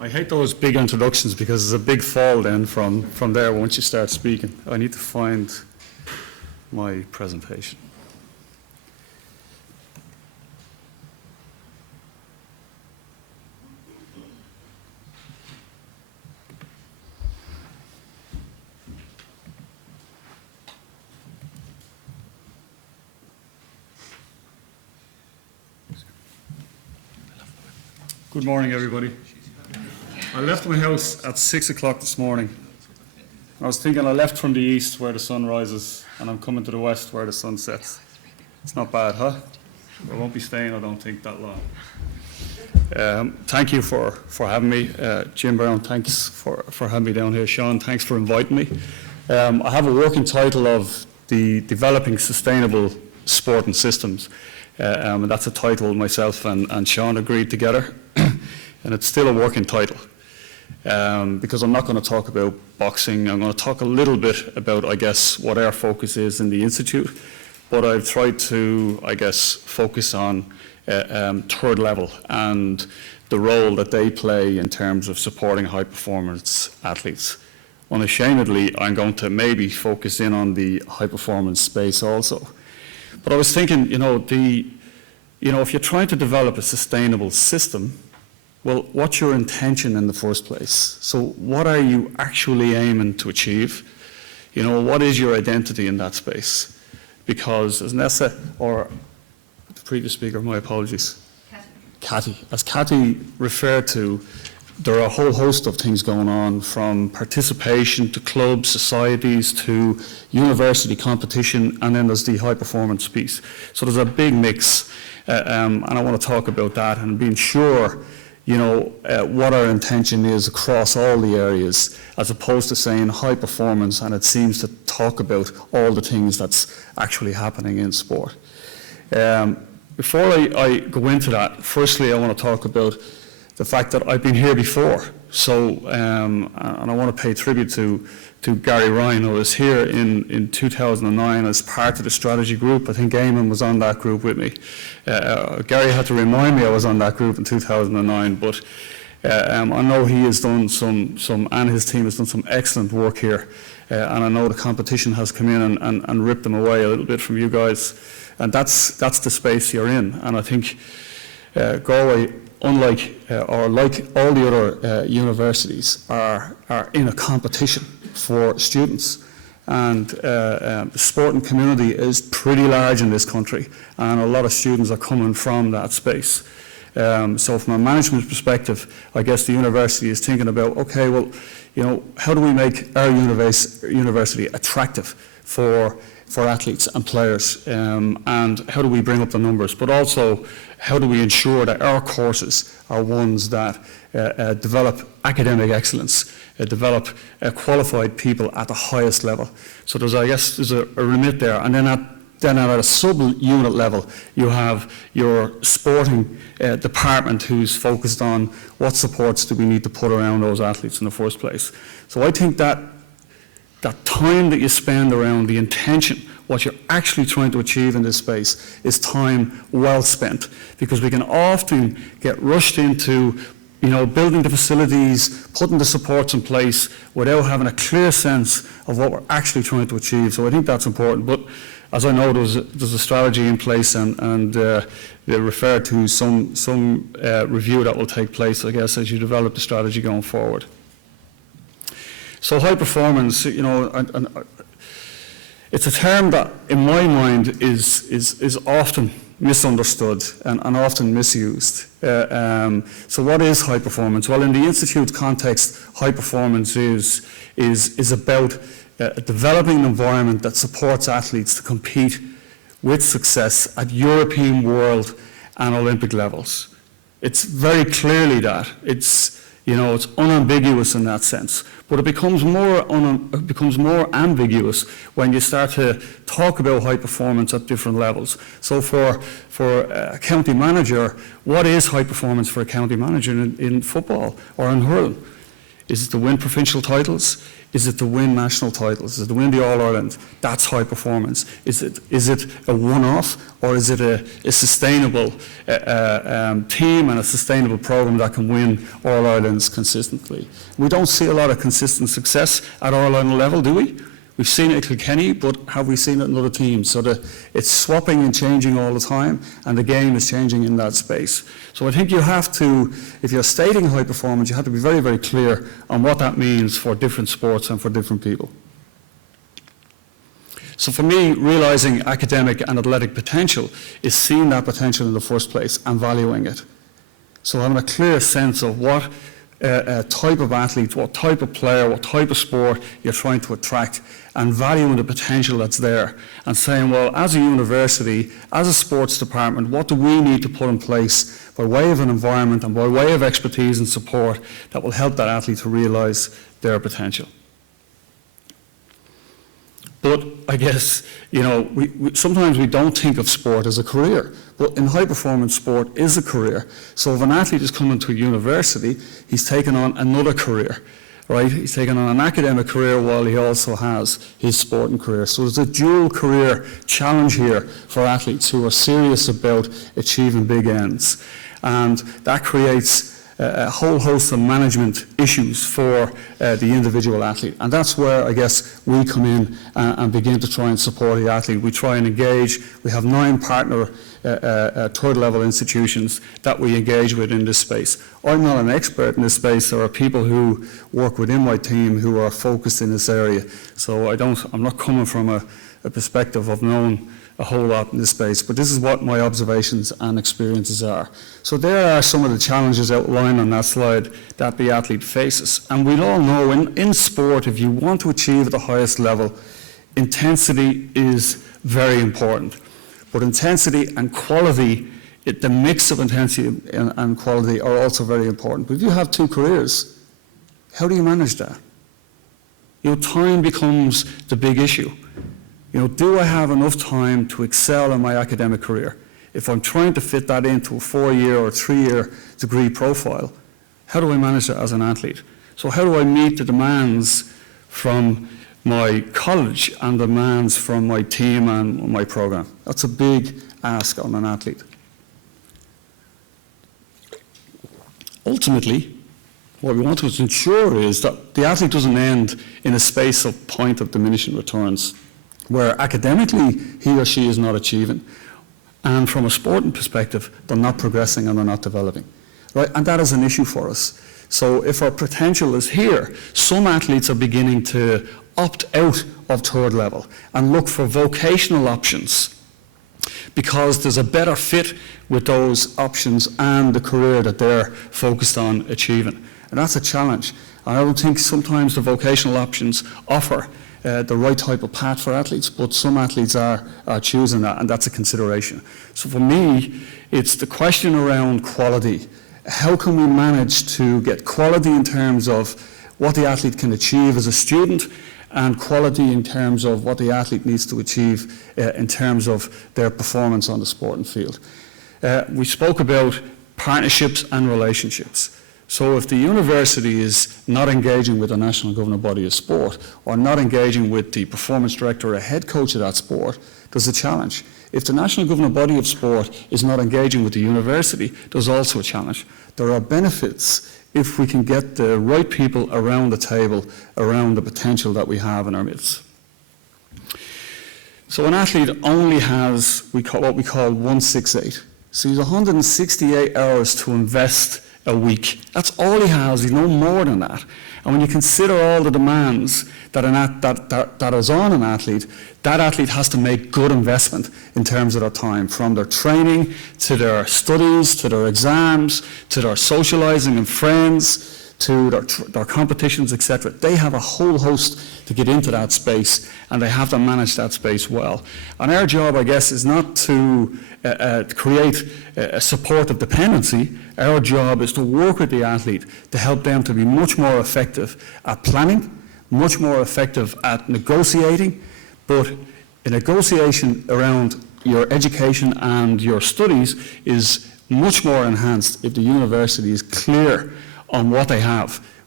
I hate those big introductions because there's a big fall then from there once you start speaking. I need to find my presentation. Good morning, everybody. I left my house at 6 o'clock this morning. I was thinking I left from the east where the sun rises and I'm coming to the west where the sun sets. It's not bad, huh? I won't be staying, I don't think, that long. Thank you for having me. Jim Brown, thanks for having me down here. Sean, thanks for inviting me. I have a working title of the Developing Sustainable Sport and Systems. And that's a title myself and Sean agreed together. And it's still a working title. Because I'm not going to talk about boxing. I'm going to talk a little bit about, I guess, what our focus is in the Institute. But I've tried to, I guess, focus on third level and the role that they play in terms of supporting high performance athletes. Unashamedly, I'm going to maybe focus in on the high performance space also. But I was thinking, if you're trying to develop a sustainable system, well, what's your intention in the first place? So what are you actually aiming to achieve? What is your identity in that space? Because as Neasa, or the previous speaker, my apologies, Cathy, as Cathy referred to, there are a whole host of things going on, from participation to clubs, societies, to university competition, and then there's the high performance piece. So there's a big mix, and I want to talk about that and being sure what our intention is across all the areas, as opposed to saying high performance and it seems to talk about all the things that's actually happening in sport. Before I go into that, firstly I want to talk about the fact that I've been here before. So, and I want to pay tribute to Gary Ryan, who was here in 2009 as part of the strategy group. I think Eamonn was on that group with me. Gary had to remind me I was on that group in 2009, but I know he has done and his team has done some excellent work here. And I know the competition has come in and ripped them away a little bit from you guys. And that's the space you're in. And I think Galway, unlike or like all the other universities, are in a competition for students. And the sporting community is pretty large in this country, and a lot of students are coming from that space. So from a management perspective, I guess the university is thinking about, okay, well, how do we make our university attractive for athletes and players, and how do we bring up the numbers, but also how do we ensure that our courses are ones that develop academic excellence, develop qualified people at the highest level. So there's a remit there, and then at a sub-unit level, you have your sporting department who's focused on what supports do we need to put around those athletes in the first place. So I think that time that you spend around the intention, what you're actually trying to achieve in this space, is time well spent, because we can often get rushed into building the facilities, putting the supports in place without having a clear sense of what we're actually trying to achieve. So I think that's important. But as I know, there's a strategy in place, and they refer to some review that will take place, I guess, as you develop the strategy going forward. So high performance, it's a term that, in my mind, is often misunderstood and often misused. So what is high performance? Well, in the Institute's context, high performance is about developing an environment that supports athletes to compete with success at European, world and Olympic levels. It's very clearly that. It's unambiguous in that sense, but it becomes more ambiguous when you start to talk about high performance at different levels. So for a county manager, what is high performance for a county manager in football or in hurling? Is it to win provincial titles? Is it to win national titles? Is it to win the All-Ireland? That's high performance. Is it a one-off, or is it a sustainable team and a sustainable program that can win All-Irelands consistently? We don't see a lot of consistent success at All-Ireland level, do we? We've seen it at Kilkenny, but have we seen it in other teams? So it's swapping and changing all the time, and the game is changing in that space. So I think you have to, if you're stating high performance, you have to be very, very clear on what that means for different sports and for different people. So for me, realising academic and athletic potential is seeing that potential in the first place and valuing it. So having a clear sense of what type of athlete, what type of player, what type of sport you're trying to attract, and valuing the potential that's there, and saying, well, as a university, as a sports department, what do we need to put in place by way of an environment and by way of expertise and support that will help that athlete to realise their potential? But I guess, you know, sometimes we don't think of sport as a career, but in high performance sport is a career. So if an athlete is coming to a university, he's taken on another career, right? He's taken on an academic career while he also has his sporting career. So there's a dual career challenge here for athletes who are serious about achieving big ends. And that creates a whole host of management issues for the individual athlete. And that's where, I guess, we come in and begin to try and support the athlete. We try and engage. We have 9 partner third-level institutions that we engage with in this space. I'm not an expert in this space. There are people who work within my team who are focused in this area. So I'm not coming from a perspective of knowing a whole lot in this space, but this is what my observations and experiences are. So there are some of the challenges outlined on that slide that the athlete faces. And we all know in sport, if you want to achieve at the highest level, intensity is very important. But intensity and quality, the mix of intensity and quality are also very important. But if you have 2 careers, how do you manage that? You know, time becomes the big issue. You know, do I have enough time to excel in my academic career? If I'm trying to fit that into a 4-year or 3-year degree profile, how do I manage that as an athlete? So how do I meet the demands from my college and demands from my team and my program? That's a big ask on an athlete. Ultimately, what we want to ensure is that the athlete doesn't end in a space of point of diminishing returns, where academically he or she is not achieving, and from a sporting perspective, they're not progressing and they're not developing, right? And that is an issue for us. So if our potential is here, some athletes are beginning to opt out of third level and look for vocational options because there's a better fit with those options and the career that they're focused on achieving. And that's a challenge. And I don't think sometimes the vocational options offer the right type of path for athletes, but some athletes are choosing that, and that's a consideration. So for me, it's the question around quality. How can we manage to get quality in terms of what the athlete can achieve as a student, and quality in terms of what the athlete needs to achieve in terms of their performance on the sporting field. We spoke about partnerships and relationships. So if the university is not engaging with the national governing body of sport, or not engaging with the performance director or head coach of that sport, there's a challenge. If the national governing body of sport is not engaging with the university, there's also a challenge. There are benefits if we can get the right people around the table, around the potential that we have in our midst. So an athlete only has what we call 168. So he's 168 hours to invest a week. That's all he has. He's no more than that. And when you consider all the demands that is on an athlete, that athlete has to make good investment in terms of their time, from their training to their studies, to their exams, to their socialising and friends, to their competitions, etc. They have a whole host to get into that space, and they have to manage that space well. And our job, I guess, is not to create a supportive dependency. Our job is to work with the athlete to help them to be much more effective at planning, much more effective at negotiating, but a negotiation around your education and your studies is much more enhanced if the university is clear on what they have,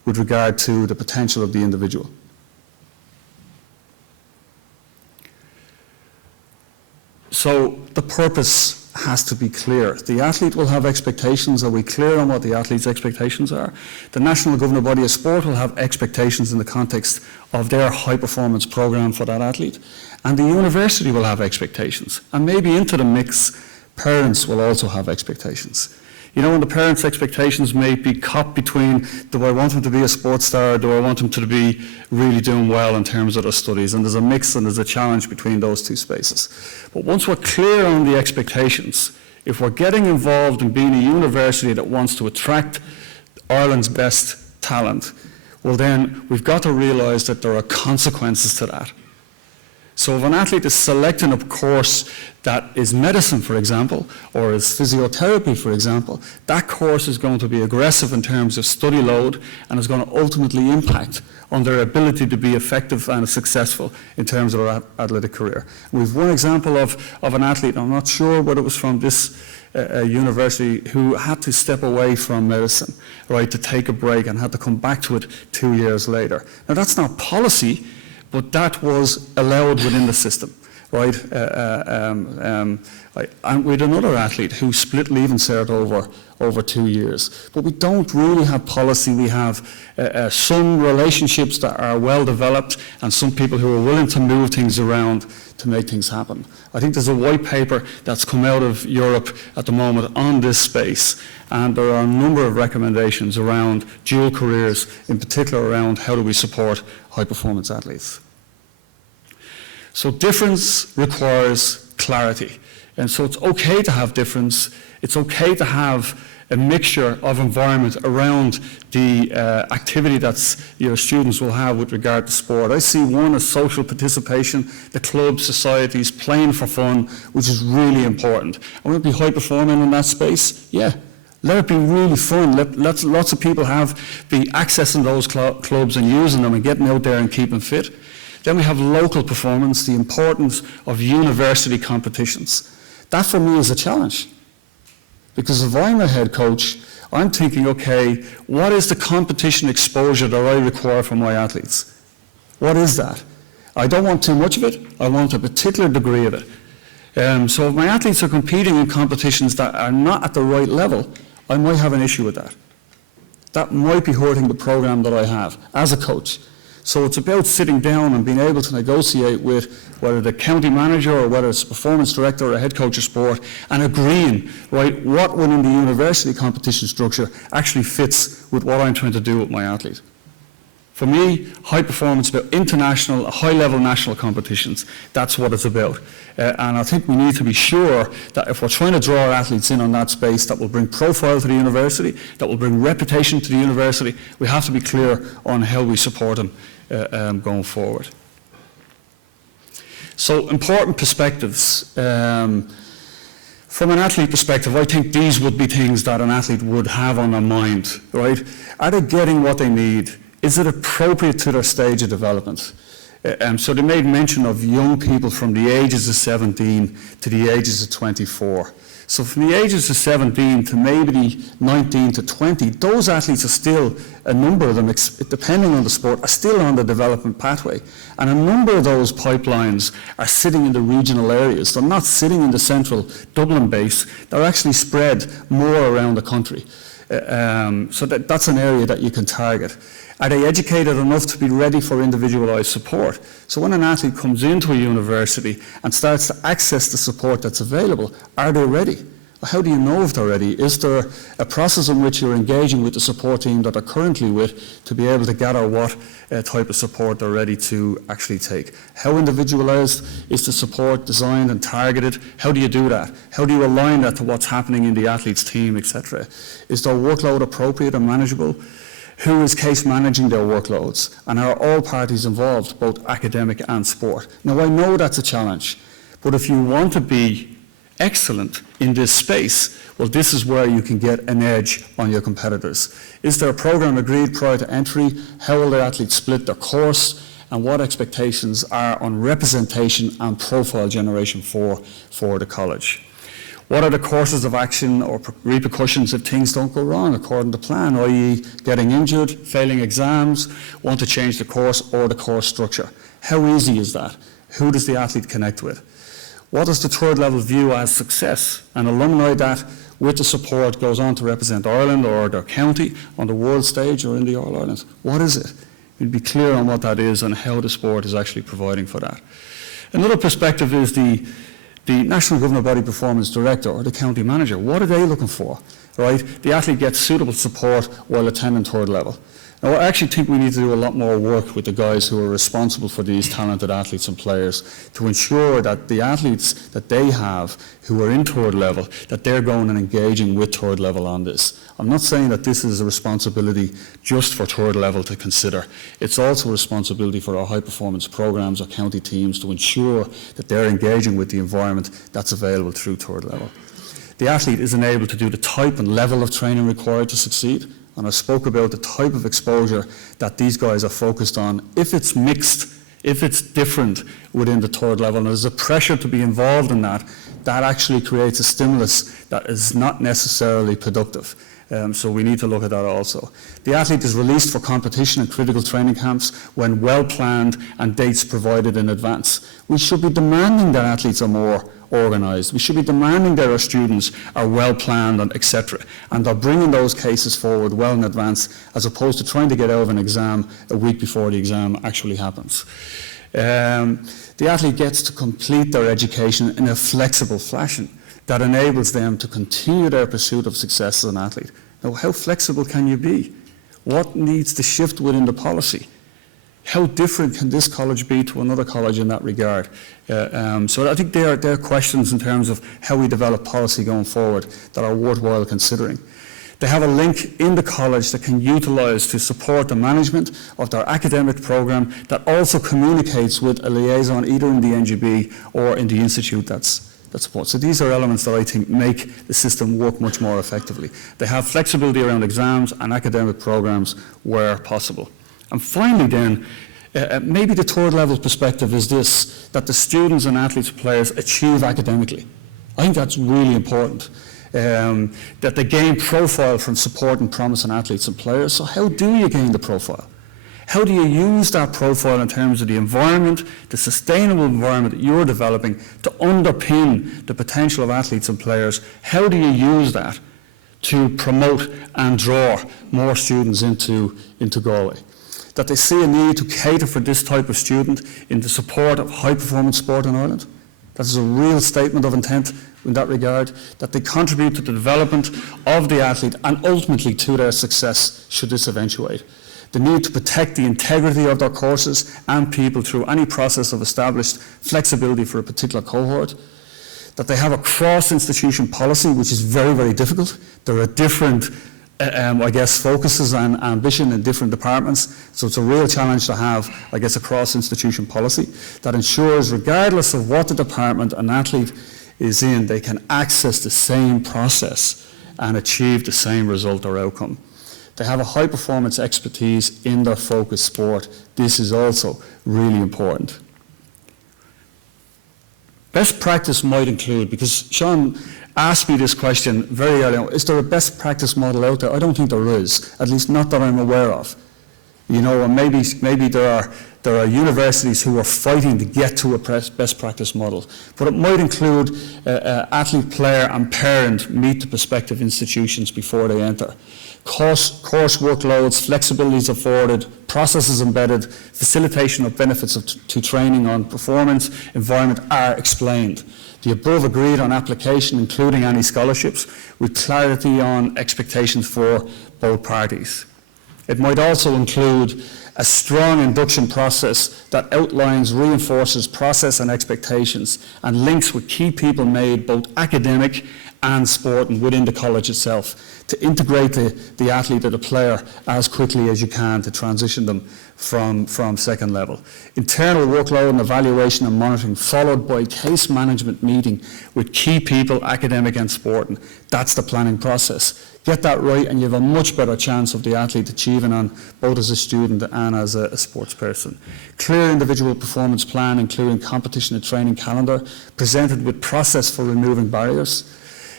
with regard to the potential of the individual. So the purpose has to be clear. The athlete will have expectations. Are we clear on what the athlete's expectations are? The National Governing Body of Sport will have expectations in the context of their high performance programme for that athlete. And the university will have expectations. And maybe into the mix, parents will also have expectations. You know, and the parents' expectations may be caught between, do I want them to be a sports star, or do I want them to be really doing well in terms of their studies? And there's a mix and there's a challenge between those two spaces. But once we're clear on the expectations, if we're getting involved in being a university that wants to attract Ireland's best talent, well then we've got to realise that there are consequences to that. So if an athlete is selecting a course that is medicine, for example, or is physiotherapy, for example, that course is going to be aggressive in terms of study load and is going to ultimately impact on their ability to be effective and successful in terms of their athletic career. We've one example of an athlete, I'm not sure whether it was from this university, who had to step away from medicine, right, to take a break and had to come back to it 2 years later. Now that's not policy, but that was allowed within the system, right? And we had another athlete who split leaving cert over 2 years. But we don't really have policy. We have some relationships that are well developed and some people who are willing to move things around to make things happen. I think there's a white paper that's come out of Europe at the moment on this space, and there are a number of recommendations around dual careers, in particular around how do we support high performance athletes. So difference requires clarity. And so it's okay to have difference. It's okay to have a mixture of environment around the activity that your students will have with regard to sport. I see one as social participation, the club, societies, playing for fun, which is really important. I want to be high performing in that space, yeah. Let it be really fun. Let lots of people be accessing those clubs and using them and getting out there and keeping fit. Then we have local performance, the importance of university competitions. That for me is a challenge. Because if I'm a head coach, I'm thinking, okay, what is the competition exposure that I require for my athletes? What is that? I don't want too much of it. I want a particular degree of it. So if my athletes are competing in competitions that are not at the right level, I might have an issue with that. That might be hurting the program that I have as a coach. So it's about sitting down and being able to negotiate with whether the county manager or whether it's a performance director or a head coach of sport and agreeing, right, what within the university competition structure actually fits with what I'm trying to do with my athlete. For me, high performance is about international, high-level national competitions. That's what it's about. And I think we need to be sure that if we're trying to draw our athletes in on that space, that will bring profile to the university, that will bring reputation to the university, we have to be clear on how we support them going forward. So important perspectives. From an athlete perspective, I think these would be things that an athlete would have on their mind, right? Are they getting what they need? Is it appropriate to their stage of development? So they made mention of young people from the ages of 17 to the ages of 24. So from the ages of 17 to maybe 19 to 20, those athletes are still, a number of them, depending on the sport, are still on the development pathway. And a number of those pipelines are sitting in the regional areas. They're not sitting in the central Dublin base. They're actually spread more around the country. So that's an area that you can target. Are they educated enough to be ready for individualised support? So when an athlete comes into a university and starts to access the support that's available, are they ready? How do you know if they're ready? Is there a process in which you're engaging with the support team that they're currently with to be able to gather what type of support they're ready to actually take? How individualised is the support designed and targeted? How do you do that? How do you align that to what's happening in the athlete's team, etc.? Is their workload appropriate and manageable? Who is case managing their workloads? And are all parties involved, both academic and sport? Now, I know that's a challenge, but if you want to be excellent in this space, well, this is where you can get an edge on your competitors. Is there a program agreed prior to entry? How will the athletes split their course? And what expectations are on representation and profile generation for the college? What are the courses of action or repercussions if things don't go wrong according to plan, i.e. getting injured, failing exams, want to change the course or the course structure? How easy is that? Who does the athlete connect with? What does the third level view as success? An alumni that, with the support, goes on to represent Ireland or their county on the world stage or in the All-Ireland. What is it? We'd be clear on what that is and how the sport is actually providing for that. Another perspective is the National Governing Body Performance Director or the County Manager. What are they looking for, right? The athlete gets suitable support while attending third level. Now, I actually think we need to do a lot more work with the guys who are responsible for these talented athletes and players to ensure that the athletes that they have who are in third level, that they're going and engaging with third level on this. I'm not saying that this is a responsibility just for third level to consider. It's also a responsibility for our high performance programs or county teams to ensure that they're engaging with the environment that's available through third level. The athlete isn't able to do the type and level of training required to succeed. And I spoke about the type of exposure that these guys are focused on. If it's mixed, if it's different within the third level, and there's a pressure to be involved in that, that actually creates a stimulus that is not necessarily productive. So we need to look at that also. The athlete is released for competition and critical training camps when well planned and dates provided in advance. We should be demanding that athletes are more organised. We should be demanding that our students are well planned and etc. And are bringing those cases forward well in advance as opposed to trying to get out of an exam a week before the exam actually happens. The athlete gets to complete their education in a flexible fashion that enables them to continue their pursuit of success as an athlete. Now, how flexible can you be? What needs to shift within the policy? How different can this college be to another college in that regard? So I think there are questions in terms of how we develop policy going forward that are worthwhile considering. They have a link in the college that can utilise to support the management of their academic programme that also communicates with a liaison either in the NGB or in the institute that's support. So these are elements that I think make the system work much more effectively. They have flexibility around exams and academic programmes where possible. And finally then, maybe the third level perspective is this, that the students and athletes and players achieve academically. I think that's really important. That they gain profile from supporting promising athletes and players. So how do you gain the profile? How do you use that profile in terms of the environment, the sustainable environment that you're developing to underpin the potential of athletes and players? How do you use that to promote and draw more students into Galway? That they see a need to cater for this type of student in the support of high performance sport in Ireland. That is a real statement of intent in that regard, that they contribute to the development of the athlete and ultimately to their success should this eventuate. The need to protect the integrity of their courses and people through any process of established flexibility for a particular cohort. That they have a cross-institution policy, which is very, very difficult. There are different focuses and ambition in different departments. So it's a real challenge to have, a cross-institution policy that ensures, regardless of what the department an athlete is in, they can access the same process and achieve the same result or outcome. They have a high-performance expertise in their focus sport. This is also really important. Best practice might include, because Sean asked me this question very early on, is there a best practice model out there? I don't think there is, at least not that I'm aware of. You know, and maybe there are universities who are fighting to get to a best practice model, but it might include athlete, player and parent meet the prospective institutions before they enter. Course workloads, flexibilities afforded, processes embedded, facilitation of benefits to training on performance, environment are explained. The above agreed on application, including any scholarships, with clarity on expectations for both parties. It might also include a strong induction process that outlines, reinforces process and expectations and links with key people made both academic and sport and within the college itself to integrate the athlete or the player as quickly as you can to transition them from second level. Internal workload and evaluation and monitoring followed by case management meeting with key people, academic and sporting. That's the planning process. Get that right and you have a much better chance of the athlete achieving on both as a student and as a sports person. Clear individual performance plan including competition and training calendar presented with process for removing barriers.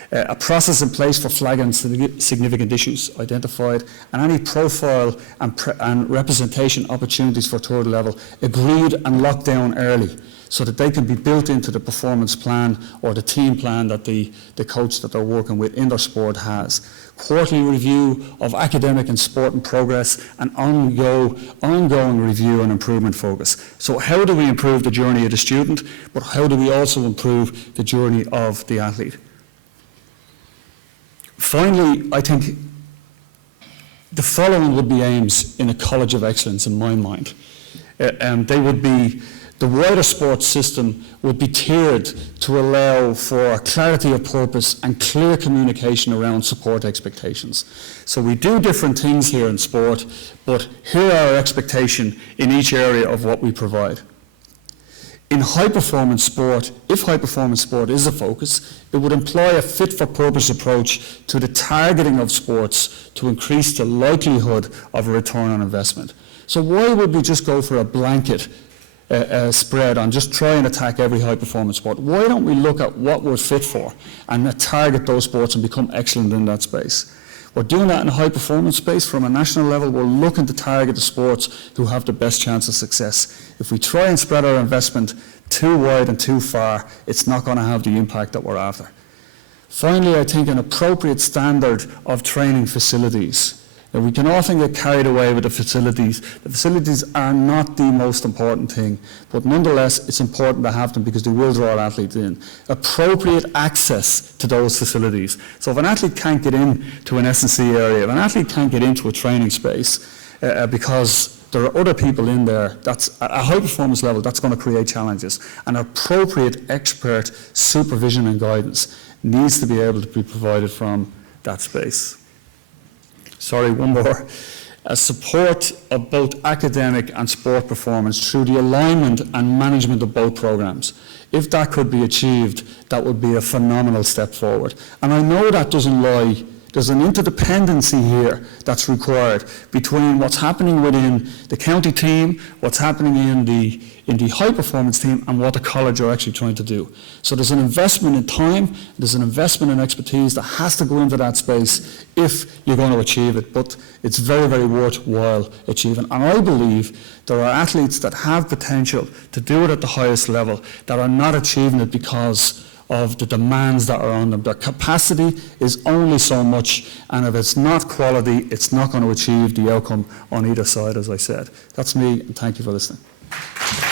A process in place for flagging significant issues identified, and any profile and representation opportunities for third level agreed and locked down early, so that they can be built into the performance plan or the team plan that the coach that they're working with in their sport has. Quarterly review of academic and sporting progress, and ongoing review and improvement focus. So how do we improve the journey of the student, but how do we also improve the journey of the athlete? Finally, I think the following would be aims in a college of excellence in my mind. They would be, the wider sports system would be tiered to allow for clarity of purpose and clear communication around support expectations. So we do different things here in sport, but here are our expectation in each area of what we provide. In high-performance sport, if high-performance sport is a focus, it would employ a fit-for-purpose approach to the targeting of sports to increase the likelihood of a return on investment. So why would we just go for a blanket spread on just try and attack every high-performance sport? Why don't we look at what we're fit for and target those sports and become excellent in that space? We're doing that in a high-performance space. From a national level, we're looking to target the sports who have the best chance of success. If we try and spread our investment too wide and too far, it's not going to have the impact that we're after. Finally, I think an appropriate standard of training facilities. Now, we can often get carried away with the facilities. The facilities are not the most important thing, but nonetheless, it's important to have them because they will draw athletes in. Appropriate access to those facilities. So if an athlete can't get into an S&C area, if an athlete can't get into a training space because there are other people in there, that's at a high performance level, that's going to create challenges. And appropriate expert supervision and guidance needs to be able to be provided from that space. Sorry, one more. A support of both academic and sport performance through the alignment and management of both programs. If that could be achieved, that would be a phenomenal step forward. And I know that doesn't lie. There's an interdependency here that's required between what's happening within the county team, what's happening in the high performance team, and what the college are actually trying to do. So there's an investment in time, there's an investment in expertise that has to go into that space if you're going to achieve it, but it's very, very worthwhile achieving. And I believe there are athletes that have potential to do it at the highest level that are not achieving it because of the demands that are on them. Their capacity is only so much, and if it's not quality, it's not going to achieve the outcome on either side, as I said. That's me, and thank you for listening.